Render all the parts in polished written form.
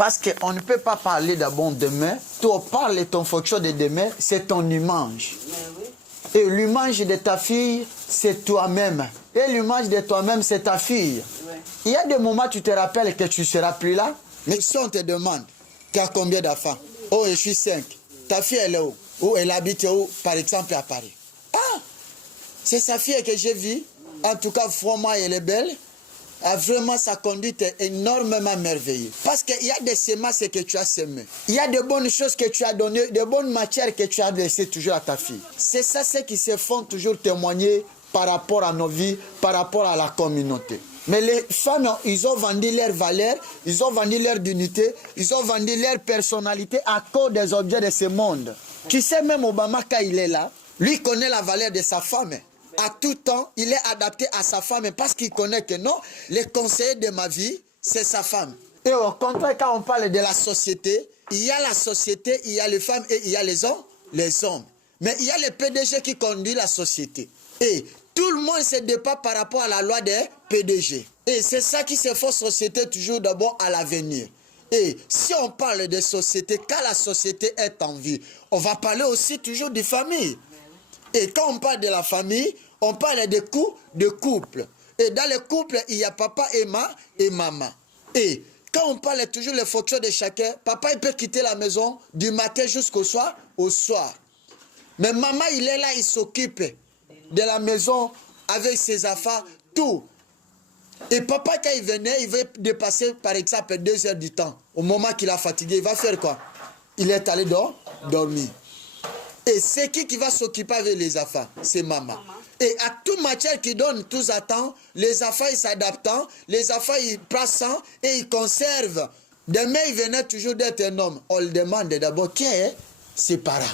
Parce qu'on ne peut pas parler d'abord demain. Toi, parle de ton fonction de demain, c'est ton image. Et l'image de ta fille, c'est toi-même. Et l'image de toi-même, c'est ta fille. Il y a des moments où tu te rappelles que tu ne seras plus là. Mais si on te demande, tu as combien d'enfants? Oh, je suis 5. Ta fille, elle est où? Où elle habite où? Par exemple, à Paris. Ah, c'est sa fille que j'ai vue. En tout cas, vraiment, elle est belle. Ah, vraiment, sa conduite est énormément merveilleuse. Parce qu'il y a des semences que tu as semées. Il y a de bonnes choses que tu as données, de bonnes matières que tu as laissées toujours à ta fille. C'est ça, ceux qui se font toujours témoigner par rapport à nos vies, par rapport à la communauté. Mais les femmes, ils ont vendu leur valeur, ils ont vendu leur dignité, ils ont vendu leur personnalité à cause des objets de ce monde. Tu sais, même Obama, quand il est là, lui connaît la valeur de sa femme. À tout temps, il est adapté à sa femme parce qu'il connaît que non, le conseiller de ma vie, c'est sa femme. Et au contraire, quand on parle de la société, il y a la société, il y a les femmes et il y a les hommes. Les hommes. Mais il y a le PDG qui conduit la société. Et tout le monde se débat par rapport à la loi des PDG. Et c'est ça qui se fait société toujours d'abord à l'avenir. Et si on parle de société, quand la société est en vie, on va parler aussi toujours de famille. Et quand on parle de la famille, on parle de couple. Et dans le couple, il y a papa et maman. Et quand on parle toujours des fonctions de chacun, papa il peut quitter la maison du matin jusqu'au soir, Mais maman, il est là, il s'occupe de la maison avec ses affaires, tout. Et papa, quand il venait, il veut dépasser par exemple 2 heures du temps. Au moment qu'il a fatigué, il va faire quoi? Il est allé dormir. Et c'est qui va s'occuper avec les affaires? C'est maman. Et à toute matière qui donne tous à temps, les affaires ils s'adaptent, les affaires ils passent et ils conservent. Demain, il venait toujours d'être un homme. On le demande d'abord qui est ses parents.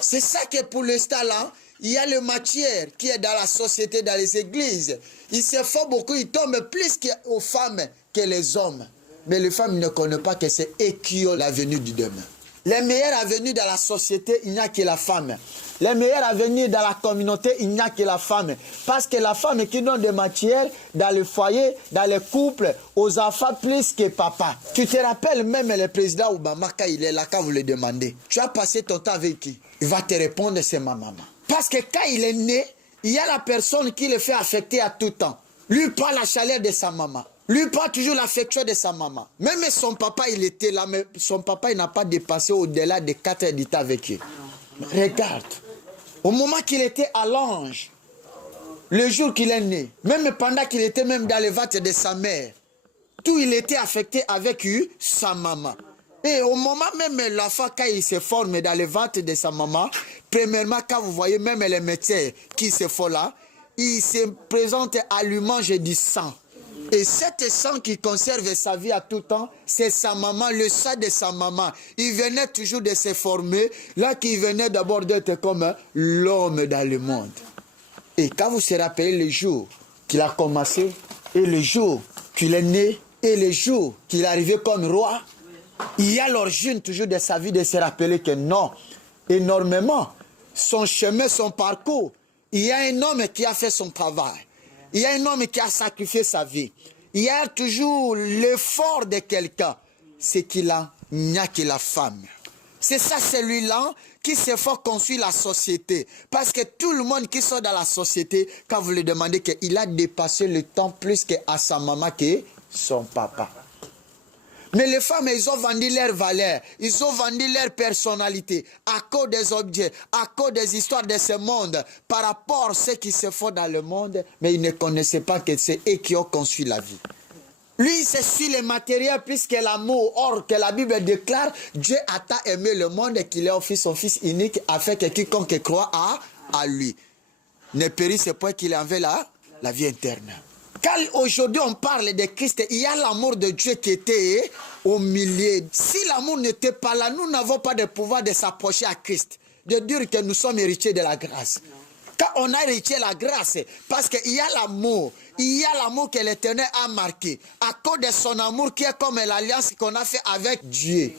C'est ça que pour l'instant là, il y a le matière qui est dans la société, dans les églises. Il se fait beaucoup, il tombe plus aux femmes que les hommes. Mais les femmes ne connaissent pas que c'est eux qui ont l'avenir du demain. Les meilleurs avenirs dans la société, il n'y a que la femme. Les meilleurs avenirs dans la communauté, il n'y a que la femme. Parce que la femme qui donne des matières dans le foyer, dans le couple, aux enfants plus que papa. Tu te rappelles même le président Obama, quand il est là, quand vous le demandez, tu as passé ton temps avec qui? Il va te répondre, c'est ma maman. Parce que quand il est né, il y a la personne qui le fait affecter à tout temps. Lui prend la chaleur de sa maman. Lui prend toujours l'affection de sa maman. Même son papa, il était là, mais son papa, il n'a pas dépassé au-delà de 4 heures d'état avec lui. Regarde. Au moment qu'il était à l'ange, le jour qu'il est né, même pendant qu'il était même dans le ventre de sa mère, tout il était affecté avec lui, sa maman. Et au moment même l'enfant, quand il se forme dans le ventre de sa maman, premièrement, quand vous voyez même les médecins qui se font là, ils se présentent à lui manger du sang. Et cet sang qui conserve sa vie à tout temps, c'est sa maman, le sang de sa maman. Il venait toujours de se former, là qu'il venait d'abord d'être comme l'homme dans le monde. Et quand vous se rappelez le jour qu'il a commencé, et le jour qu'il est né, et le jour qu'il est arrivé comme roi, il y a l'origine toujours de sa vie de se rappeler que non, énormément, son chemin, son parcours, il y a un homme qui a fait son travail. Il y a un homme qui a sacrifié sa vie. Il y a toujours l'effort de quelqu'un. C'est qu'il n'y a que la femme. C'est ça, celui-là qui se fait construire la société. Parce que tout le monde qui sort dans la société, quand vous lui demandez qu'il a dépassé le temps plus qu'à sa maman que son papa. Mais les femmes, ils ont vendu leur valeur, ils ont vendu leur personnalité à cause des objets, à cause des histoires de ce monde, par rapport à ce qui se fait dans le monde, mais ils ne connaissaient pas que c'est eux qui ont construit la vie. Lui, c'est sur le matériel puisque l'amour, or que la Bible déclare, Dieu a tant aimé le monde qu'il a offert son Fils unique afin que quiconque croit à lui ne périsse point qu'il avait la vie éternelle. Quand aujourd'hui on parle de Christ, il y a l'amour de Dieu qui était au milieu. Si l'amour n'était pas là, nous n'avons pas de pouvoir de s'approcher à Christ, de dire que nous sommes héritiers de la grâce. Quand on a hérité la grâce, parce qu'il y a l'amour, il y a l'amour que l'Éternel a marqué, à cause de son amour qui est comme l'alliance qu'on a fait avec Dieu.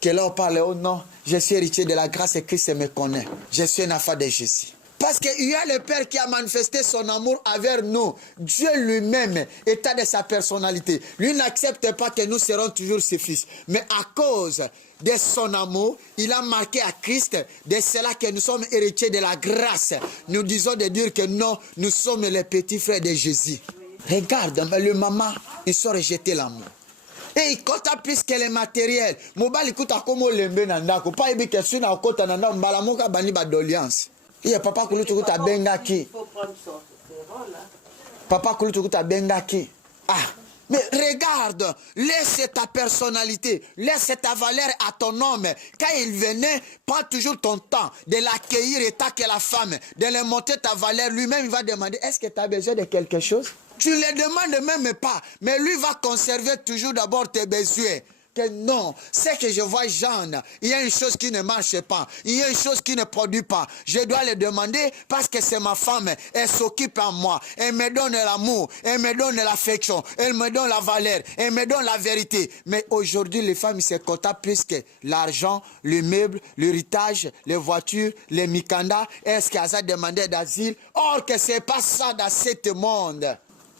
Que là on parle, oh non, je suis héritier de la grâce et Christ me connaît. Je suis un enfant de Jésus. Parce qu'il y a le Père qui a manifesté son amour envers nous. Dieu lui-même, état de sa personnalité. Lui n'accepte pas que nous serons toujours ses fils. Mais à cause de son amour, il a marqué à Christ, de cela que nous sommes héritiers de la grâce. Nous disons de dire que non, nous sommes les petits frères de Jésus. Regarde, le maman, ils sont rejetés l'amour. Et il compte plus que les matériels. Mobile écoute à comment lembe nandako. Pas ébi que sur na kota nanda mbalamoka bani ba d'alliance. Il y a papa kulutu kuta bengaki. Papa kulutu kuta bengaki. Ah, mais regarde, laisse ta personnalité, laisse ta valeur à ton homme. Quand il venait, prends toujours ton temps de l'accueillir et que la femme, de lui montrer ta valeur. Lui-même, il va demander, est-ce que tu as besoin de quelque chose? Tu ne le demandes même pas, mais lui va conserver toujours d'abord tes besoins. Que non, c'est que je vois Jeanne, il y a une chose qui ne marche pas, il y a une chose qui ne produit pas. Je dois le demander parce que c'est ma femme, elle s'occupe en moi, elle me donne l'amour, elle me donne l'affection, elle me donne la valeur, elle me donne la vérité. Mais aujourd'hui, les femmes se comptent plus que l'argent, le meuble, l'héritage, les voitures, les mikanda. Est-ce qu'elles ont demandé d'asile? Or que ce n'est pas ça dans ce monde.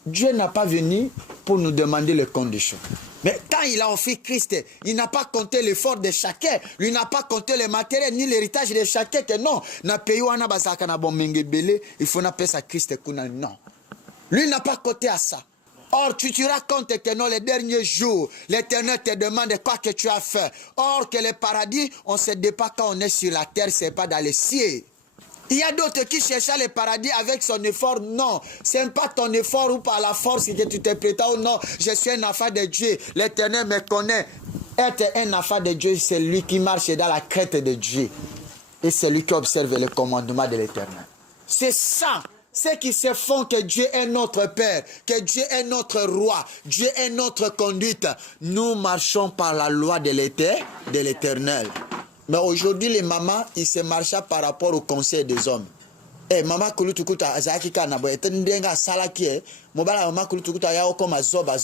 Dieu n'a pas venu pour nous demander les conditions. Mais quand il a offert Christ, il n'a pas compté l'effort de chacun. Lui n'a pas compté le matériel ni l'héritage de chacun. Que non, il faut n'appeler ça Christ. Non. Lui n'a pas compté à ça. Or, tu te rends compte que non, les derniers jours, l'Éternel te demande quoi que tu as fait. Or, que le paradis, on ne se dit pas quand on est sur la terre, ce n'est pas dans les cieux. Il y a d'autres qui cherchent le paradis avec son effort. Non, ce n'est pas ton effort ou par la force que tu te prétends. Non, je suis un enfant de Dieu. L'Éternel me connaît. Être un enfant de Dieu, c'est lui qui marche dans la crête de Dieu. Et c'est lui qui observe le commandement de l'Éternel. C'est ça. Ceux qui se font que Dieu est notre Père, que Dieu est notre Roi, Dieu est notre conduite. Nous marchons par la loi de l'Éternel. Mais aujourd'hui, les mamans, ils se marchent par rapport au conseil des hommes. Eh, maman kulutukuta azaki kana bo etendenga salaki e mobala maman kulutukuta ya okoma zoba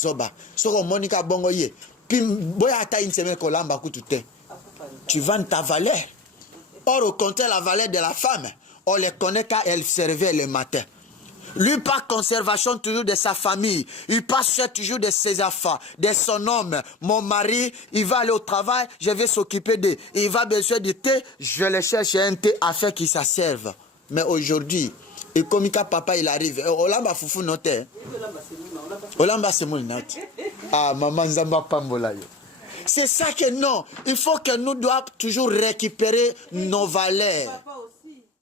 soko monika bongo ye puis boya ata une semaine kolamba kutute. Tu vends ta valeur. Or au contraire, la valeur de la femme, on les connaît quand elle servait le matin. Lui par conservation toujours de sa famille. Il passe toujours de ses affaires, de son homme. Mon mari, il va aller au travail, je vais s'occuper d'eux. Il va besoin de thé, je vais le chercher un thé afin qu'il s'en serve. Mais aujourd'hui, et comme papa il arrive, Olamba foufou note. Olamba semoul note. Ah maman zamba pambola yo. C'est ça que non, il faut que nous doivent toujours récupérer nos valeurs.